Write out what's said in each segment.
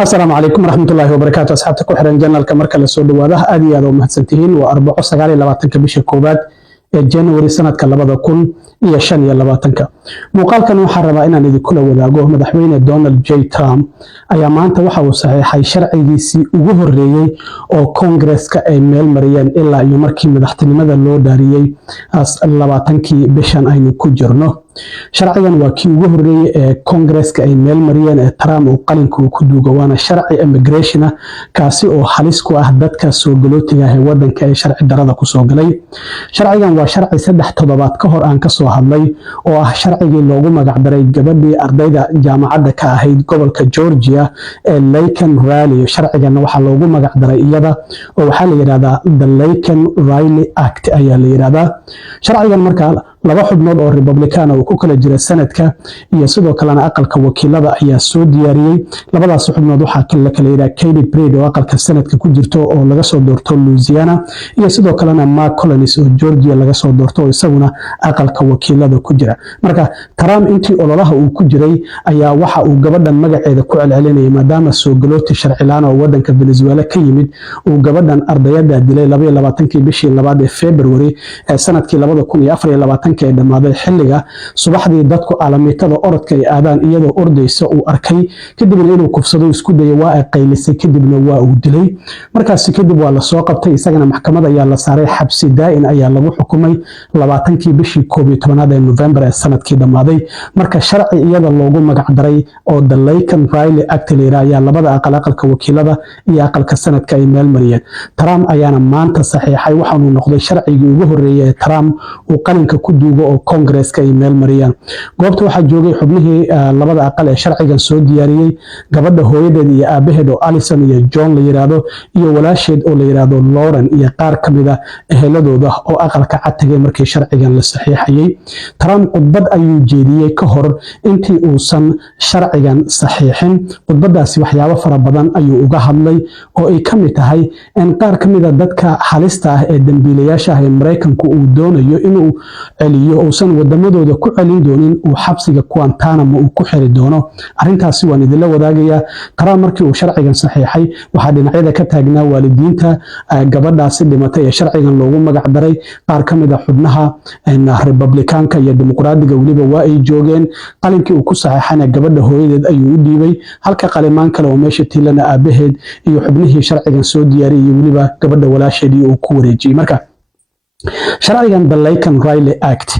السلام عليكم ورحمة الله وبركاته. أصحابتك وحرن جنال كمركز السود وهذا أدي هذا ومهتسنتين وأربع سجال لبعتك بيش الكوبات جانوري سنة كلبضة كل يشان يلبعتك. مقال كانوا حربا إن الذي كله وذاقوه مدحوين دونالد جي ترامب أيام أنت وحوا صحيح شرعي دي سي وجوه الرئي أو كونغرس كأيميل مريان إلا يمركي مدحتني ماذا لو داريي أس لبعتنكي بيشان أينو كجرنه. sharcigan waa kii ugu horeeyay ee Congress-ka ay meel mariyeen ee Trump uu qalinka ku duugo waana sharci immigration kaasi oo halis ku ah dadka soo galootiga ah ee wadanka ee sharci darada ku soo galay. Sharcigan waa sharci 3 toddobaad ka hor aan ka soo hadlay oo ah sharcigii loogu magac daray gabadhii ardayda jaamacadda ka ahayd gobolka Georgia ee Laken Riley. Sharcigan waxa loogu magac daray iyada oo waxa la yiraahdaa the Laken Riley Act ayaa la yiraahdaa. Sharcigan markaa laba xubnood oo Republican oo ku kala jira sanadka iyo sidoo kalena aqalka wakiilada ayaa soo diyaariyay. Labadaas xubnood waxa kala yiraahdaa Katie Braid oo aqalka sanadka ku jirto oo laga soo doorto Louisiana iyo sidoo kalena Mark Collins oo Georgia laga soo doorto oo isaguna aqalka wakiilada ku jira. Marka Trump intii ololaha uu ku jiray ayaa waxa uu gabadhan magaceeda ku celcelinayay maadaama soo galooti sharci la'aan oo wadanka Venezuela ka yimid uu gabadhan ardayada dilay 22 bishii labaad ee February ee sanadkii 2024 ee dhamaaday xilliga subaxdii dadku calaamitada orodka ay aadaan iyadoo ordaysa uu arkay kadibna inuu kufsado isku dayay waa ay qaylisay kadibna waa uu dilay. Markaas kadib waa la soo qabtay isagana maxkamad ayaa la saaray xabsi daa'in ayaa lagu xukumay 20 bishii 11 ee November ee sanadkii dhamaaday. Marka sharci iyada loogu magac daray oo the Laken Riley Act ayaa labada aqalka wakiilada iyo aqalka sanadka ay meel mariyeen. Trump ayaana maanta saxiixay waxa uu noqday sharcigii ugu horeeyay ee Trump uu qalinka ku duugo oo Congress-ka ay meel mariyaan. Goobta waxa joogay xubnihii labada aqal ee sharcigan soo diyaariyay gabadha hooyadeed iyo aabaheed oo Alison iyo John la yiraahdo iyo walaasheed oo la yiraahdo Lauren iyo qaar kamida eheladooda oo aqalka cad tagay markii sharcigan la saxiixayay. Trump khudbad ayuu jeediyay ka hor intii uusan sharcigan saxiixin. Khudbadaasi waxyaabo fara badan ayuu uga hadlay oo ay kamid tahay in qaar kamida dadka halista ah ee dambiilayaasha ah ee Mareykanku uu doonayo inuu celiyo uusan wadamadooda ku celin doonin uu xabsiga Guantanamo uu ku xiri doono. Arrintaasi waan idin la wadaagayaa. Trump markii uu sharcigan saxiixay waxa dhinacyada ka taagnaa waalidiinta gabadhaasi dhimatay ee sharcigan loogu magac daray. Qaar kamid ah xubnaha Republicanka iyo Dimuqraadiga waliba waa ay joogeen. Qalinkii uu ku saxiixana gabadha hooyadeed ayuu u dhiibay halka qalimaan kale oo meesha tiilana aabaheed iyo xubnihii sharcigan soo diyaariyay waliba gabadha walaasheedii uu ku wareejiyay. Marka sharcigan the Laken Riley Act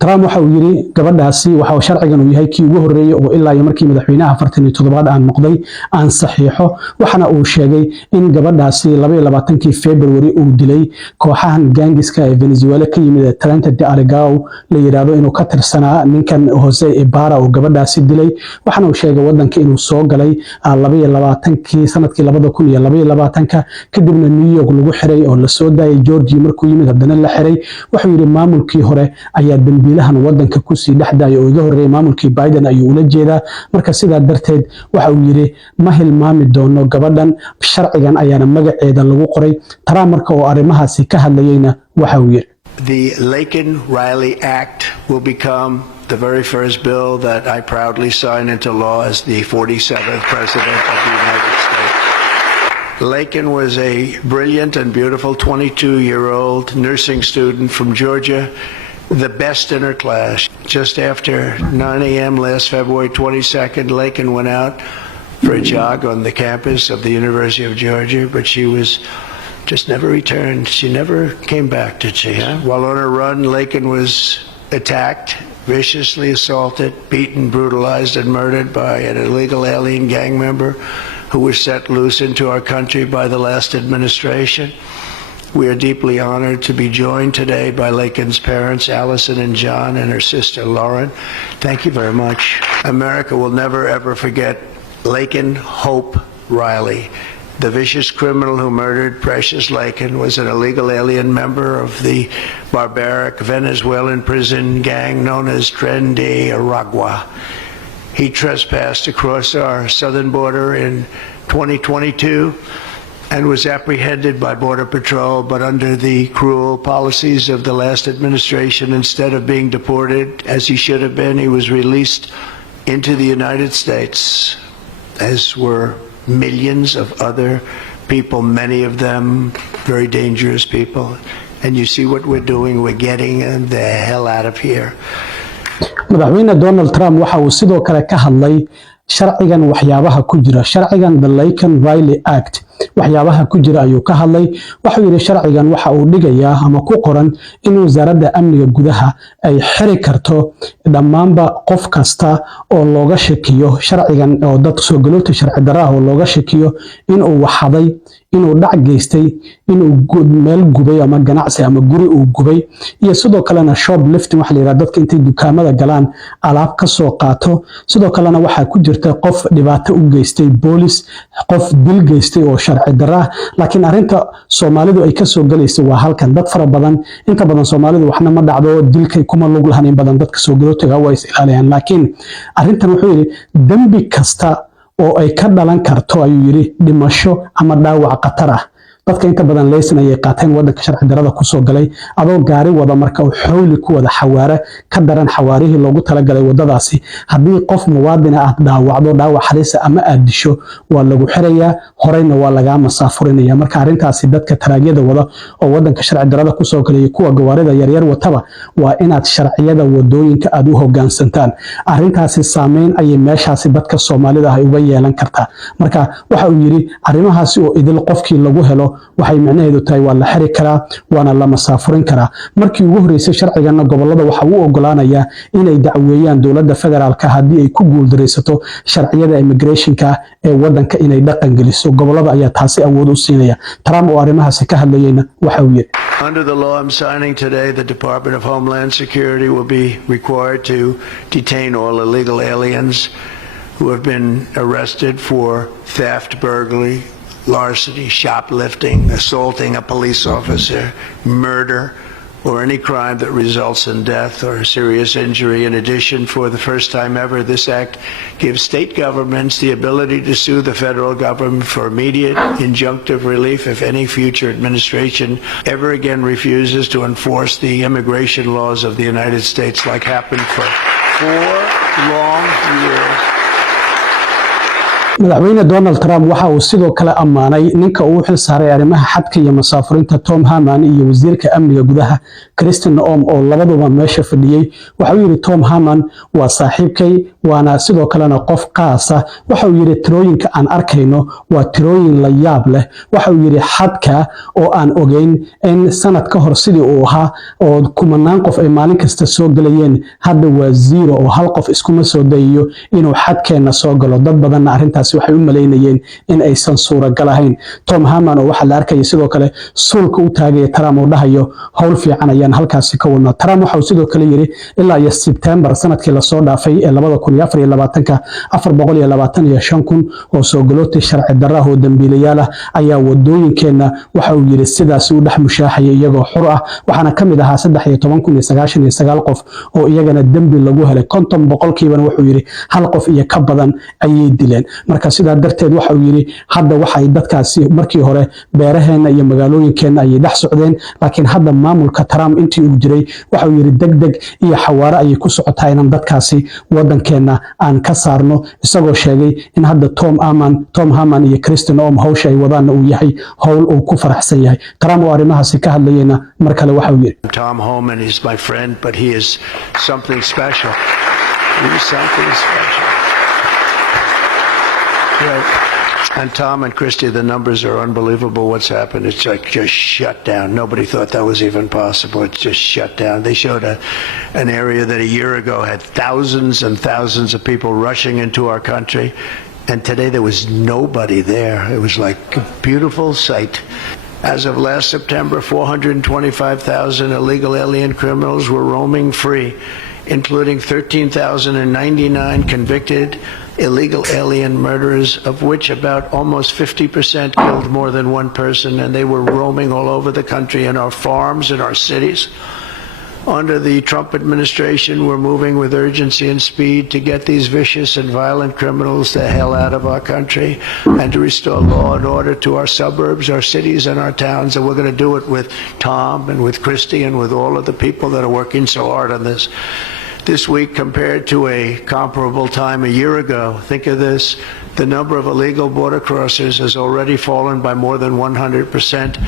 Trump waxa uu yiri gabadhaasi waxa sharcigan uu yahay kii ugu horeeyay oo ilaa iyo markii madaxweynaha 47 aan noqday aan saxiixo waxana uu sheegay in gabadhaasi 22 February uu dilay kooxahan gangiska ee Venezuela ka yimid ee Trenta de Aragao la yiraahdo inuu ka tirsanaa ninkan Jose Ibarra oo gabadhaasi dilay waxana uu sheegay wadanka inuu soo galay 22 sanadkii 2022 kadibna New York lagu xiray oo la soo daayay Georgia markuu yimid haddana la xiray. Wuxuu yiri maamulkii hore ayaa dambiilahan wadanka ku sii dhaxday oo iga horeeyay maamulkii Biden ayuu ula jeedaa. Marka sidaa darteed waxa uu yiri ma hilmaami doono gabadhan sharcigan ayaana magaceeda lagu qoray. Trump marka oo arrimahaasi ka hadlayayna waxa uu yiri The Laken Riley Act will become the very first bill that I proudly sign into law as the 47th president of the United States. Laken was a brilliant and beautiful 22-year-old nursing student from Georgia, the best in her class. Just after 9 a.m. last February 22nd, Laken went out for a jog on the campus of the University of Georgia, but she was just never returned. She never came back, did she? Huh? While on her run, Laken was attacked, viciously assaulted, beaten, brutalized, and murdered by an illegal alien gang member who was set loose into our country by the last administration. We are deeply honored to be joined today by Laken's parents, Allison and John, and her sister, Lauren. Thank you very much. America will never, ever forget Laken Hope Riley. The vicious criminal who murdered Precious Laken was an illegal alien member of the barbaric Venezuelan prison gang known as Tren de Aragua. He trespassed across our southern border in 2022 and was apprehended by Border Patrol, but under the cruel policies of the last administration, instead of being deported as he should have been, he was released into the United States, as were millions of other people, many of them very dangerous people. And you see what we're doing, we're getting them the hell out of here. madaxweyne Donald Trump waxa uu sidoo kale ka hadlay sharcigan waxyaabaha ku jira sharcigan the Laken Riley Act waxyaabaha ku jira ayuu ka hadlay waxa uu yiri sharcigan waxa uu dhigayaa ama ku qoran in wasaaradda amniga gudaha ay xiri karto dhammaanba qof kasta oo looga shakiyo sharcigan oo dad soo galowta sharci darro oo looga shakiyo in uu waxaday inuu dhac geystay inuu meel gubay ama ganacsi ama guri uu gubay iyo sidoo kalena shoplifting waxa la yiraahdo dadka intay dukaamada galaan alaab ka soo qaato sidoo kalena waxa ku jirta qof dhibaato u geystay boolis qof dil geystay oo sharci darro laakiin arinta Soomaalidu ay ka soo galeysay waa halkan dad fara badan inta badan Soomaalidu waxna ma dhacdo dilkay kuma lug lahayn in badan dadka soo galowtiga way is ilaaliyaan laakiin arintan wuxuu yiri dambi kasta oo ay ka dhalan karto ayuu yiri dhimasho ama dhaawac khatar ah dadka inta badan leesan ay qaateen wadanka sharci darrada ku soo galay adoo gaari wada marka uu xooli ku wada xawaare ka daran xawaarihii loogu talagalay wadadaasi hadii qof muwaadin ah dhaawacdo dhaawac halis ama aad disho waa lagu xirayaa horeyna waa laga masaafurinaya marka arintaasi dadka taraagiyada wada oo wadanka sharci darrada ku soo galay kuwa gawaarida yar yar wataba waa inaad sharciyada wadooyinka aad u hoggaansantaan arintaasi saameyn ay meeshaasi dadka Soomaalida ay uga yeelan kartaa marka waxa uu yiri arimahaasi oo idil qofkii lagu helo waxay macnaheedu tahay waa la xiri karaa waana la masaafurin karaa markii ugu horeysay sharcigan gobolada waxa uu ogolaanayaa inay dacweeyaan dawladda federaalka hadii ay ku guuldareysato sharciyada immigrationka ee wadanka inay dhaqan geliso gobolada ayaa taasi awood u siinaya Trump oo arimahaas ka hadlayayna waxa uu yiri Under the law I'm signing today, the Department of Homeland Security will be required to detain all illegal aliens who have been arrested for theft, burglary, larceny, shoplifting, assaulting a police officer, murder, or any crime that results in death or serious injury. In addition, for the first time ever, this act gives state governments the ability to sue the federal government for immediate injunctive relief if any future administration ever again refuses to enforce the immigration laws of the United States, like happened for 4 long years. madaxweyne Donald Trump waxa uu sidoo kale amaanay ninka uu xil saaray arimaha xadka iyo masaafurinta Tom Harman iyo wasiirka amniga gudaha Kristen Noem oo labaduba meesha fadhiyay waxa uu yiri Tom Harman waa saaxiibkay waana sidoo kalena qof qaas ah waxa uu yiri tirooyinka aan arkayno waa tirooyin la yaab leh waxa uu yiri xadka oo aan ogeyn in sanad ka hor sidii uu ahaa oo kumanaan qof ay maalin kasta soo galayeen hadda waa zero oo hal qof iskuma soo dayiyo inuu xadkeena soo galo dad badan arintaas waxay u maleynayeen in aysan suuragal ahayn Tom Harman oo waxa la arkay sidoo kale sulka u taagay Trump oo dhahayo hawl fiican ayaan halkaasi ka wadnaa Trump waxa uu sidoo kale yiri ilaa iyo September sanadkii la soo dhaafay ee 2024 425,000 oo soo galootay sharci darro oo dambiilayaal ah ayaa wadooyinkeena waxa uu yiri sidaas u dhax mushaaxay iyagoo xur ah waxaana kamid ahaa 13,099 qof oo iyagana dambi lagu helay 50% wuxuu yiri hal qof iyo ka badan ayay dileen marka sidaa darteed waxa uu yiri hadda waxa ay dadkaasi markii hore beeraheena iyo magaalooyinkeena ay dhex socdeen laakiin hadda maamulka Trump intii uu jiray waxa uu yiri degdeg iyo xawaare ay ku socotaa in dadkaasi wadankeena aan ka saarno isagoo sheegay in hadda Tom Harman iyo Kristen Noem hawsha ay wadaan uu yahay hawl uu ku faraxsan yahay Trump oo arimahaasi ka hadlayna mar kale waxa uu yiri Tom Harman is my friend but he is something special. He is something special. Right. And Tom and Christy, the numbers are unbelievable. What's happened? It's like just shut down. Nobody thought that was even possible. It's just shut down. They showed an area that a year ago had thousands and thousands of people rushing into our country. And today there was nobody there. It was like a beautiful sight. As of last September, 425,000 illegal alien criminals were roaming free, including 13,099 convicted illegal alien murderers, of which about almost 50% killed more than one person, and they were roaming all over the country in our farms, in our cities. Under the Trump administration, we're moving with urgency and speed to get these vicious and violent criminals the hell out of our country and to restore law and order to our suburbs, our cities, and our towns. And we're going to do it with Tom and with Christy and with all of the people that are working so hard on this. This week, compared to a comparable time a year ago, think of this, The number of illegal border crossers has already fallen by more than 100%.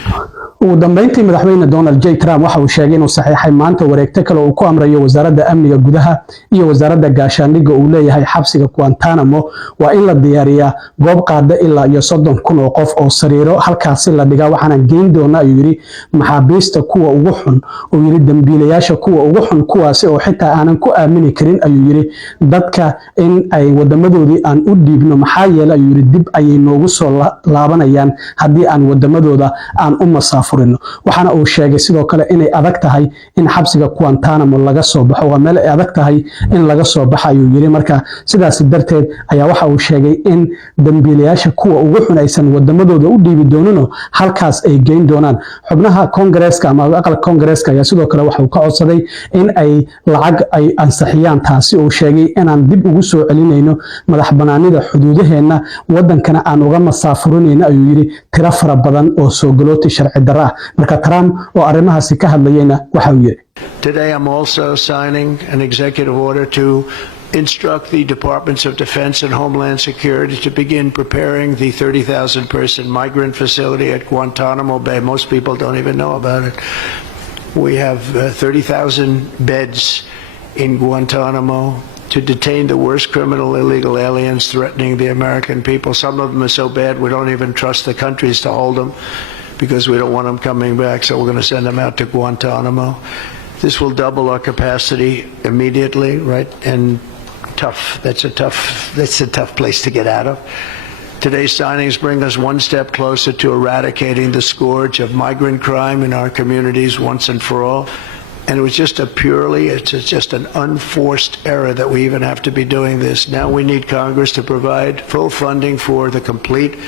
ugu dambeyntii madaxweyne Donald J. Trump waxa uu sheegay inuu saxiixay maanta wareegto kale oo ku amrayo wasaaradda amniga gudaha iyo wasaaradda gaashaandhigga uu leeyahay xabsiga Guantanamo waa in la diyaariyaa goob qaada ilaa iyo 30,000 oo qof oo sariiro halkaasi la dhigaa waxaana geyn doona ayuu yiri maxaabiista kuwa ugu xun oo yiri dambiilayaasha kuwa ugu xun kuwaasi oo xitaa aanan ku aamini karin ayuu yiri dadka in ay wadamadoodii aan u dhiibno maxaa yeelay ayuu yiri dib ayay noogu soo laabanayaan haddii aan wadamadooda aan u masaafurino waxaana uu sheegay sidoo kale inay adag tahay in xabsiga Guantanamo laga soo baxo waa meel ay adag tahay in laga soo baxo ayuu yiri marka sidaas darteed ayaa waxa uu sheegay in dambiilayaasha kuwa ugu xun aysan wadamadooda u dhiibi doonino halkaas ay geyn doonaan xubnaha Congress-ka ama aqalka Congress-ka ayaa sidoo kale waxa uu ka codsaday in ay lacag ay ansixiyaan taasi oo sheegay inaan dib ugu soo celinayno madax banaanida xuduudaheena wadankana aan uga masaafurinayno ayuu yiri tiro fara badan oo soo galooti sharci darro ah marka Trump oo arrimahaasi ka hadlayayna waxa uu yiri Today I'm also signing an executive order to instruct the Departments of Defense and Homeland Security to begin preparing the 30,000 person migrant facility at Guantanamo Bay. Most people don't even know about it. We have 30,000 beds in Guantanamo to detain the worst criminal illegal aliens threatening the American people. Some of them are so bad we don't even trust the countries to hold them because we don't want them coming back, so we're going to send them out to Guantanamo. This will double our capacity immediately, right? And that's a tough place to get out of. Today's signings bring us one step closer to eradicating the scourge of migrant crime in our communities once and for all. And it was just it's just an unforced error that we even have to be doing this. Now we need Congress to provide full funding for the complete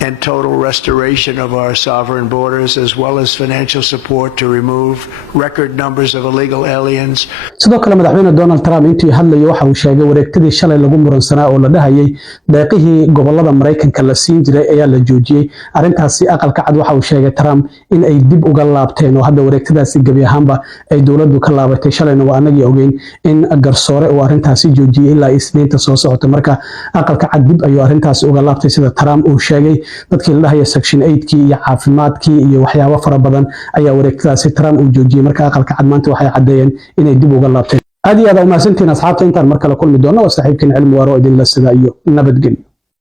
and total restoration of our sovereign borders, as well as financial support to remove record numbers of illegal aliens. sidoo kale madaxweyne Donald Trump intii hadlayay waxa uu sheegay wareegtadii shalay lagu muransanaa oo la dhahayay deeqihii gobolada Mareykanka la siin jiray ayaa la joojiyay arintaasi aqalka cad waxa uu sheegay Trump in ay dib uga laabteen oo hadda wareegtadaasi gabi ahaanba ay dawladdu ka laabatay shalayna waa anagii ogeyn in garsoore oo arintaasi joojiyay ilaa Isniinta soo socota marka aqalka cad dib ayuu arintaasi uga laabtay sida Trump uu sheegay dadkii la dhahayo section 8kii iyo caafimaadkii iyo waxyaabo fara badan ayaa wareegtadaasi Trump uu joojiyay marka aqalka cad maanta waxay cadeeyeen inay dib uga laabteen aad iyo aad u mahadsantiin asxaabta intaan mar kale kulmi doono waa saaxiibkeen cilmi waaro idin la sida iyo nabadgelyo